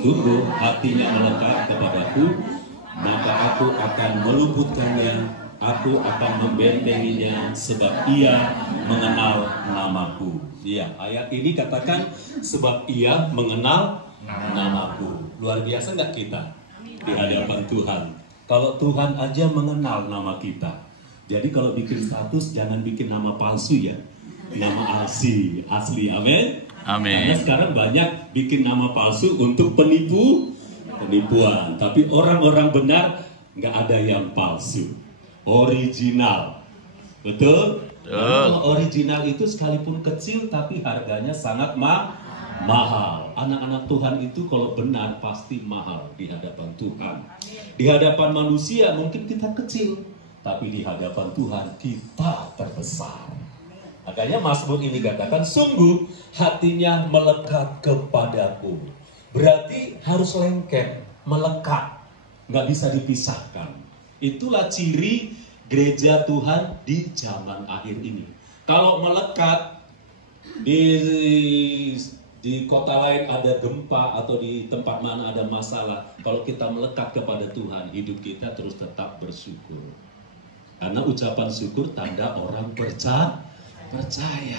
Sungguh hatinya melekat kepadaku, maka aku akan meluputkannya, aku akan membentenginya, sebab ia mengenal namaku. Iya, ayat ini katakan sebab ia mengenal namaku. Luar biasa nggak kita di hadapan Tuhan? Kalau Tuhan aja mengenal nama kita. Jadi kalau bikin status jangan bikin nama palsu ya, nama asli, amin. Amin. Karena sekarang banyak bikin nama palsu untuk penipuan. Tapi orang-orang benar nggak ada yang palsu, original, betul? Kalau original itu sekalipun kecil tapi harganya sangat mahal. Anak-anak Tuhan itu kalau benar pasti mahal di hadapan Tuhan. Di hadapan manusia mungkin kita kecil, tapi di hadapan Tuhan kita terbesar. Makanya Mazmur ini katakan sungguh hatinya melekat kepadaku. Berarti harus lengket, melekat, nggak bisa dipisahkan. Itulah ciri gereja Tuhan di zaman akhir ini. Kalau melekat di kota lain ada gempa atau di tempat mana ada masalah, kalau kita melekat kepada Tuhan, hidup kita terus tetap bersyukur. Karena ucapan syukur tanda orang percaya.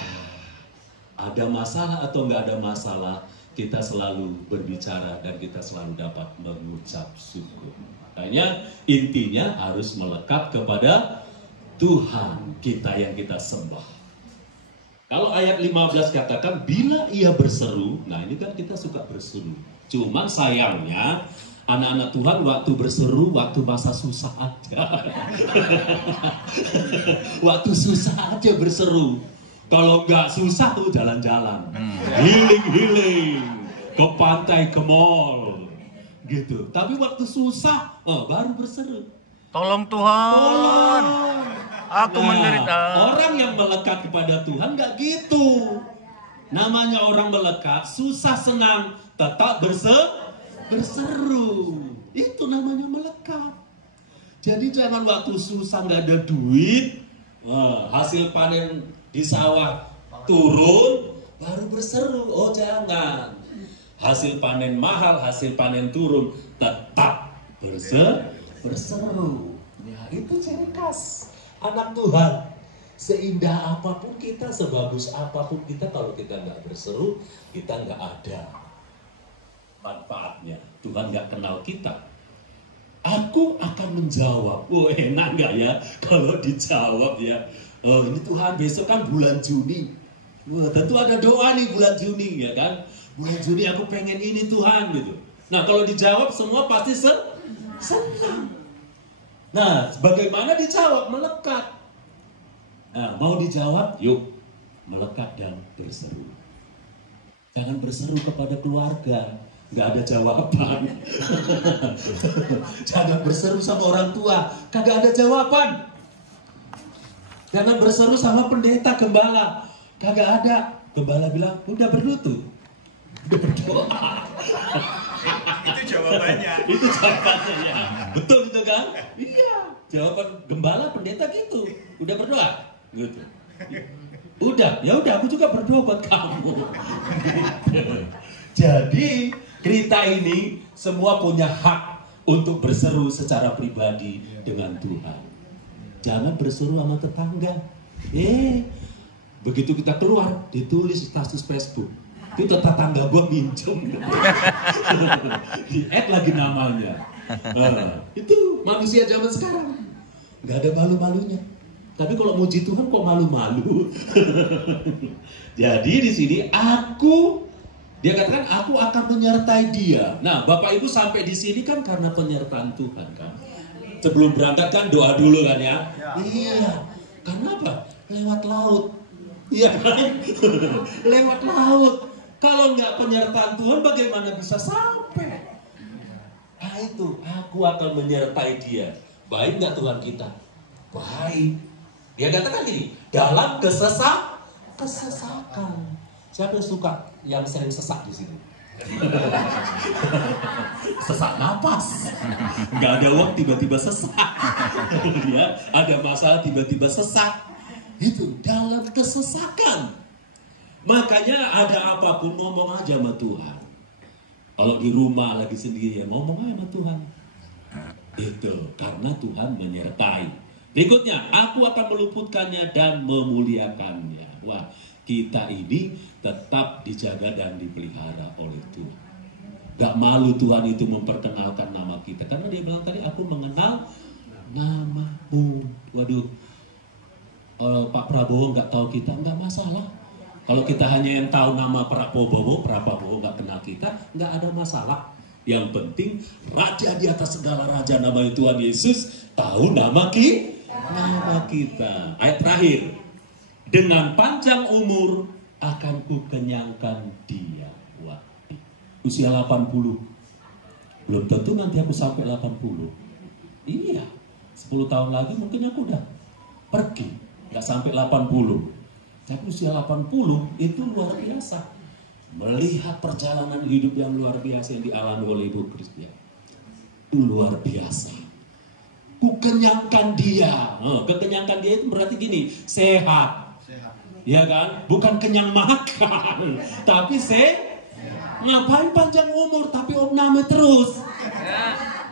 Ada masalah atau nggak ada masalah, kita selalu berbicara dan kita selalu dapat mengucap syukur. Makanya intinya harus melekat kepada Tuhan kita yang kita sembah. Kalau ayat 15 katakan bila ia berseru, nah ini kan kita suka berseru. Cuman sayangnya anak-anak Tuhan waktu berseru, waktu masa susah aja. Waktu susah aja berseru. Kalau nggak susah tuh jalan-jalan, healing, ke pantai, ke mall, gitu. Tapi waktu susah, baru berseru. Tolong Tuhan, aku menderita. Orang yang melekat kepada Tuhan nggak gitu. Namanya orang melekat, susah senang, tetap berseru. Itu namanya melekat. Jadi jangan waktu susah nggak ada duit, hasil panen di sawah turun, baru berseru. Oh jangan. Hasil panen mahal, hasil panen turun, tetap berseru. Ya itu ciri khas anak Tuhan. Seindah apapun kita, sebagus apapun kita, kalau kita nggak berseru, kita nggak ada manfaatnya. Tuhan nggak kenal kita. Aku akan menjawab. Oh enak nggak ya kalau dijawab ya. Oh ini Tuhan besok kan bulan Juni. Wah, tentu ada doa nih bulan Juni ya kan. Bulan Juni aku pengen ini Tuhan gitu. Nah kalau dijawab semua pasti senang. Nah bagaimana dijawab? Melekat. Nah mau dijawab yuk melekat dan berseru. Jangan berseru kepada keluarga, nggak ada jawaban. Jangan berseru sama orang tua, kagak ada jawaban. Jangan berseru sama pendeta, gembala, kagak ada. Gembala bilang, udah berlutut, udah berdoa. Itu jawabannya. Itu jawabannya ya. Betul itu kan? Iya. Jawaban gembala, pendeta gitu. Udah berdoa, gitu. Udah, ya udah. Aku juga berdoa buat kamu. Jadi kita ini semua punya hak untuk berseru secara pribadi dengan Tuhan. Jangan berseru sama tetangga. Begitu kita keluar, ditulis status Facebook. Itu tetangga gue minjem. Di-add lagi namanya. Itu manusia zaman sekarang. Gak ada malu-malunya. Tapi kalau muji Tuhan kok malu-malu. Jadi di sini dia katakan aku akan menyertai dia. Nah, Bapak Ibu sampai di sini kan karena penyertaan Tuhan kan. Sebelum berangkat kan doa dulu kan ya. Iya. Karena apa? Lewat laut. Iya kan? Lewat laut. Kalau nggak penyertaan Tuhan bagaimana bisa sampai? Nah itu, aku akan menyertai dia. Baik nggak Tuhan kita? Baik. Dia katakan gini, dalam kesesakan. Siapa yang suka yang sering sesak di sini? Sesak napas. Nggak ada uang tiba-tiba sesak. Ya, ada masalah tiba-tiba sesak. Itu dalam kesesakan. Makanya ada apapun ngomong aja sama Tuhan. Kalau di rumah lagi sendiri ya ngomong aja sama Tuhan. Itu karena Tuhan menyertai. Berikutnya, aku akan meluputkannya dan memuliakannya. Wah, kita ini tetap dijaga dan dipelihara oleh Tuhan. Gak malu Tuhan itu memperkenalkan nama kita. Karena dia bilang tadi, aku mengenal namamu. Waduh, Pak Prabowo gak tahu kita, gak masalah. Kalau kita hanya yang tahu nama Prabowo gak kenal kita, gak ada masalah. Yang penting, Raja di atas segala raja, namanya Tuhan Yesus, tahu nama kita. Ayat terakhir, dengan panjang umur akan kukenyangkan dia. Wah, usia 80. Belum tentu nanti aku sampai 80. Iya, 10 tahun lagi mungkin aku udah pergi. Gak sampai 80. Tapi usia 80 itu luar biasa. Melihat perjalanan hidup yang luar biasa yang dialami oleh Ibu Kristia. Itu luar biasa. Kukenyangkan dia. Kekenyangkan dia itu berarti gini, sehat. Ya kan? Bukan kenyang makan. Tapi ngapain panjang umur tapi nama terus.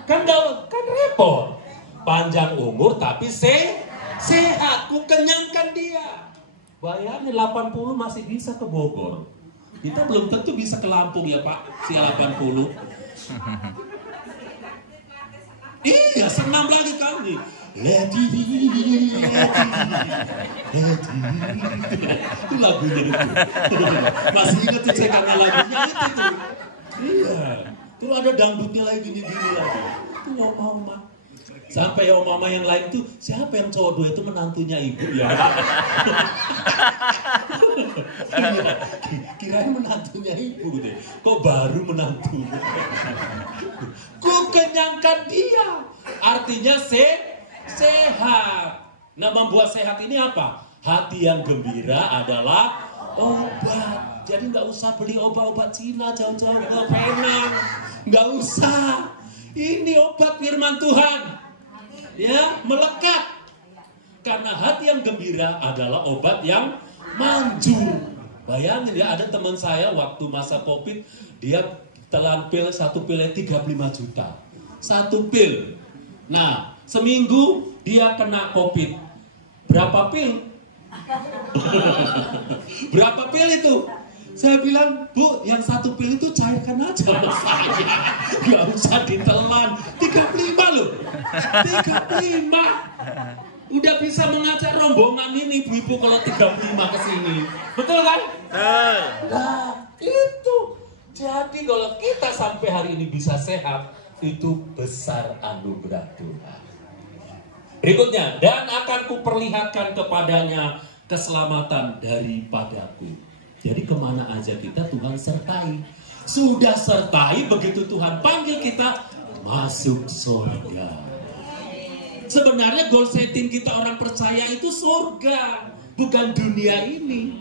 Kan repot. Panjang umur tapi sehat. Kukenyangkan dia. Bayangin 80 masih bisa ke Bogor. Kita belum tentu bisa ke Lampung ya Pak, si 80. Iya, senam lagi kami. Itu lagunya itu. Masih ingat tuh saya karena lagunya itu tuh. Iya. Terus ada dangdutnya lagi gini-gini lagi. Itu Oma. Sampai Oma yang lain tuh, siapa yang cowok itu menantunya ibu ya? Kirain menantunya ibu deh. Kok baru menantu? Kukenyangkan dia. Artinya sehat. Nah, membuat sehat ini apa? Hati yang gembira adalah obat. Jadi nggak usah beli obat-obat Cina jauh-jauh ke Penang. Nggak usah. Ini obat firman Tuhan. Ya, melekat. Karena hati yang gembira adalah obat yang manjur. Bayangin ya, ada teman saya waktu masa Covid, dia telan pil, satu pilnya 35 juta. Satu pil. Nah, seminggu dia kena Covid. Berapa pil? Berapa pil itu? Saya bilang, Bu, yang satu pil itu cairkan aja sama saya. Gak usah ditelan. 35 loh. 35. Udah bisa mengajak rombongan ini ibu-ibu kalau 35 ke sini. Betul kan? Nah, itu. Jadi kalau kita sampai hari ini bisa sehat, itu besar anugerah Tuhan. Berikutnya, dan akan kuperlihatkan kepadanya keselamatan daripadaku. Jadi kemana aja kita Tuhan sertai. Sudah sertai, begitu Tuhan panggil kita masuk surga. Sebenarnya goal setting kita orang percaya itu surga, bukan dunia ini.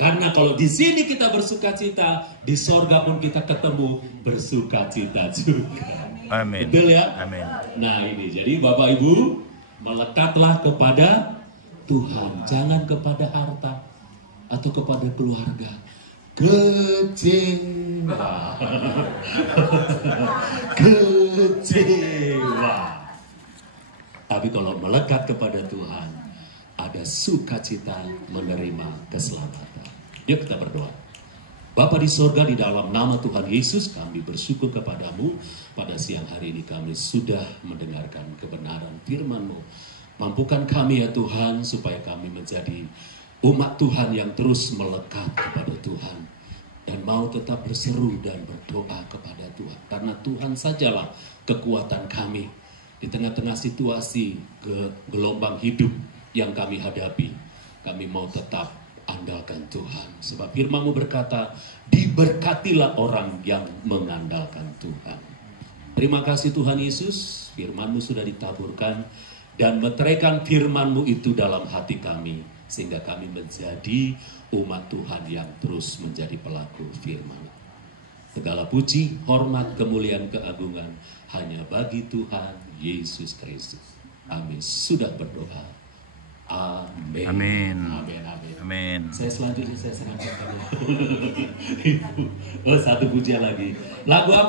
Karena kalau di sini kita bersukacita, di surga pun kita ketemu bersukacita juga. Amin. Betul ya? Amin. Nah ini, jadi Bapak Ibu, melekatlah kepada Tuhan, jangan kepada harta atau kepada keluarga. Kecewa. Kecewa. Tapi kalau melekat kepada Tuhan, ada sukacita menerima keselamatan. Yuk kita berdoa. Bapa di sorga, di dalam nama Tuhan Yesus, kami bersyukur kepadamu. Pada siang hari ini kami sudah mendengarkan kebenaran firman-Mu. Mampukan kami ya Tuhan, supaya kami menjadi umat Tuhan yang terus melekat kepada Tuhan. Dan mau tetap berseru dan berdoa kepada Tuhan. Karena Tuhan sajalah kekuatan kami. Di tengah-tengah situasi gelombang hidup yang kami hadapi, kami mau tetap andalkan Tuhan. Sebab firman-Mu berkata, diberkatilah orang yang mengandalkan Tuhan. Terima kasih Tuhan Yesus, firman-Mu sudah ditaburkan. Dan meteraikan firman-Mu itu dalam hati kami. Sehingga kami menjadi umat Tuhan yang terus menjadi pelaku firman. Segala puji, hormat, kemuliaan, keagungan hanya bagi Tuhan Yesus Kristus. Amin. Sudah berdoa. Amin. Amin. Amin. Amin. Amin. Saya selanjutnya saya serahkan kepada Ibu. Oh, satu pujian lagi. Lagu apa?